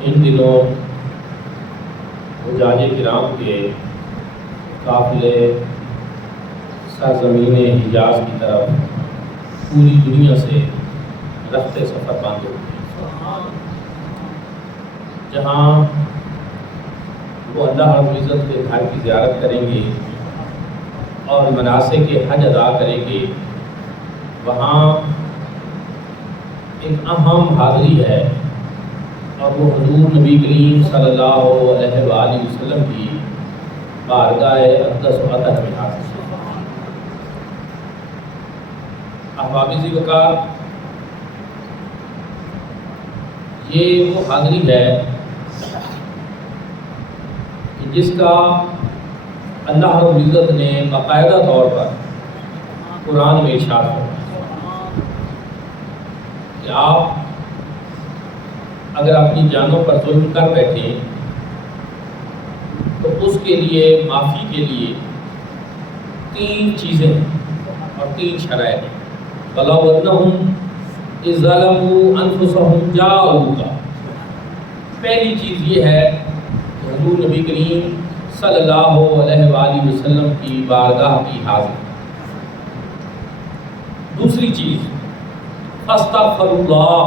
ان دنوں حجاج کرام کے قافلے سرزمین حجاز کی طرف پوری دنیا سے رفتے سفر بند ہو گئے، جہاں وہ اللہ رب العزت کے گھر کی زیارت کریں گے اور مناسک حج ادا کریں گے، وہاں ایک اہم حاضری ہے اور وہ حضور نبی کریم صلی اللہ علیہ وآلہ وسلم کی بارگاہ اقدس و اطہر میں حاضر ہے۔ احباب ذی وقار، یہ وہ حاضری ہے کہ جس کا اللہ رب العزت نے باقاعدہ طور پر قرآن میں ارشاد فرمایا کہ آپ اگر اپنی جانوں پر ظلم کر بیٹھیں تو اس کے لیے معافی کے لیے 3 چیزیں اور 3 شرائط ہیں۔ وَلَوْ أَنَّهُمْ إِذْ ظَلَمُوا أَنفُسَهُمْ جَاءُوكَ، پہلی چیز یہ ہے کہ حضور نبی کریم صلی اللہ علیہ وآلہ وسلم کی بارگاہ کی حاضری۔ دوسری چیز فاستغفر اللہ،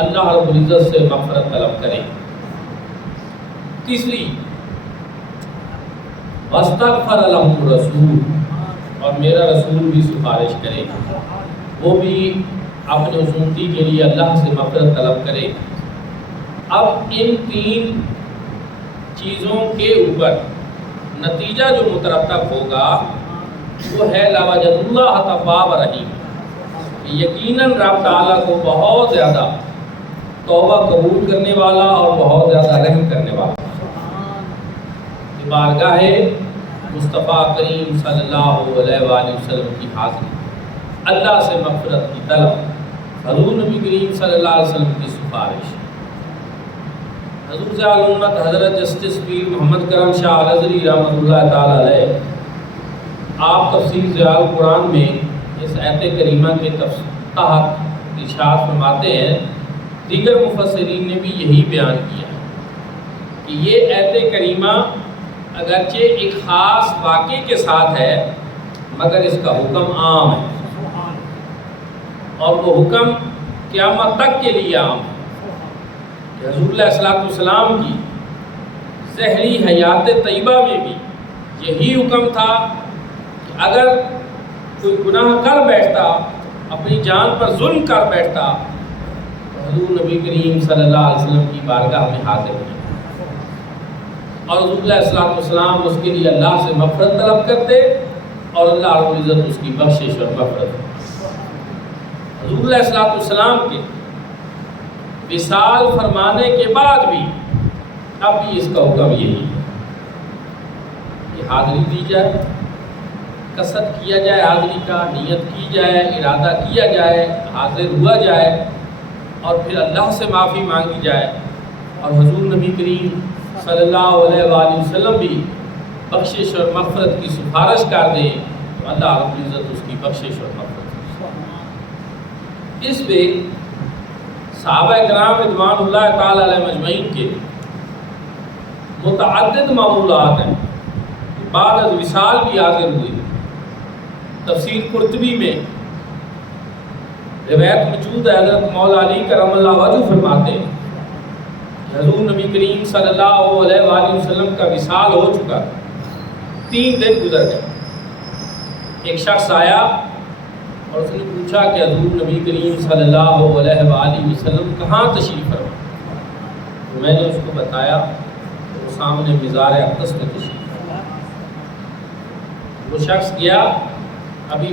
اللہ رب العزت سے مغفرت طلب کریں۔ تیسری واستغفر لهم الرسول، اور میرا رسول بھی سفارش کرے، وہ بھی اپنے امتی کے لیے اللہ سے مغفرت طلب کرے۔ اب ان 3 چیزوں کے اوپر نتیجہ جو مترتب ہوگا وہ ہے لَوَجَدُ اللَّهَ تَوَّابًا رَحِيمًا، یقیناً رب تعالیٰ کو بہت زیادہ توبہ قبول کرنے والا اور بہت زیادہ رحم کرنے والا۔ بارگاہ مصطفیٰ کریم صلی اللہ علیہ وآلہ وسلم کی حاضری، اللہ سے مغفرت کی طلب، حضور نبی کریم صلی اللہ علیہ وسلم کی سفارش۔ حضور ضیاء الامت حضرت جسٹس پیر محمد کرم شاہ الازہری رحمۃ اللہ تعالی علیہ، آپ تفسیر ضیاء القرآن میں اس آیت کریمہ کے تحت ارشاد فرماتے ہیں، دیگر مفسرین نے بھی یہی بیان کیا کہ یہ آیت کریمہ اگرچہ ایک خاص واقعے کے ساتھ ہے مگر اس کا حکم عام ہے، اور وہ حکم قیامت تک کے لیے عام ہے کہ حضور علیہ الصلوۃ والسلام کی ظہری حیات طیبہ میں بھی یہی حکم تھا کہ اگر کوئی گناہ کر بیٹھتا، اپنی جان پر ظلم کر بیٹھتا، حضور نبی کریم صلی اللہ علیہ وسلم کی بارگاہ میں حاضر ہوئے اور حضور علیہ الصلوۃ والسلام اس کے لیے اللہ سے مغفرت طلب کرتے اور اللہ رب العزت اس کی بخشش اور مغفرت۔ حضور علیہ الصلوۃ والسلام کے وصال فرمانے کے بعد بھی اب بھی اس کا حکم یہی ہے کہ حاضری دی جائے، قصد کیا جائے، حاضری کا نیت کی جائے، ارادہ کیا جائے، حاضر ہوا جائے اور پھر اللہ سے معافی مانگی جائے، اور حضور نبی کریم صلی اللہ علیہ وآلہ وسلم بھی بخشش اور مغفرت کی سفارش کر دیں تو اللہ رب العزت اس کی بخشش اور مغفرت۔ اس پہ صحابہ کرام رضوان اللہ تعالی علیہ مجمعین کے متعدد معمولات ہیں، بعد از وصال بھی حاضر ہوئے۔ تفسیر قرطبی میں روایت موجود ہے، حضرت مولا علی کرم اللہ وجہ فرماتے ہیں کہ حضور نبی کریم صلی اللہ علیہ وآلہ وسلم کا وصال ہو چکا، 3 دن گزر گئے۔ ایک شخص آیا اور اس نے پوچھا کہ حضور نبی کریم صلی اللہ علیہ وآلہ وسلم کہاں تشریف فرما؟ تو میں نے اس کو بتایا کہ وہ سامنے مزار اقدس میں تشریف فرما۔ وہ شخص گیا، ابھی